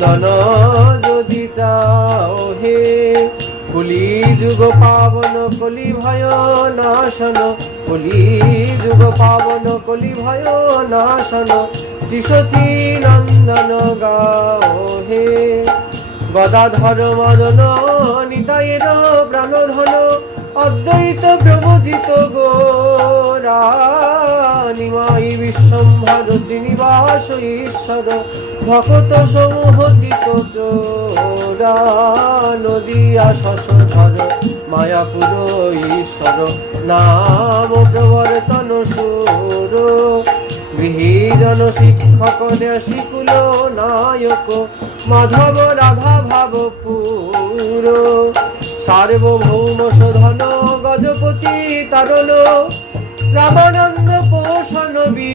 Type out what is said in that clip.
নন যদি চাও হে কলি যুগ পাবন কলি ভয় নাশন কলি যুগ পাবন কলি ভয় নাশন শ্রী সচী নন্দন গাও হে গদাধর মদন নিতায়ের প্রাণধন অদ্বৈত প্রবোধিত গোরা নিমাই বিশ্বম্ভর শ্রীনিবাস ঈশ্বর ভকত সমূহ চিত চোরা নদিয়া শশধর মায়াপুর ঈশ্বর নাম প্রবর্তন সুর গৃহীজন শিক্ষক ন্যাসিকুল নায়ক মাধব রাধা ভাবপুর সার্বভৌম শোধন গজপতি তারণ রামানন্দ পোষণ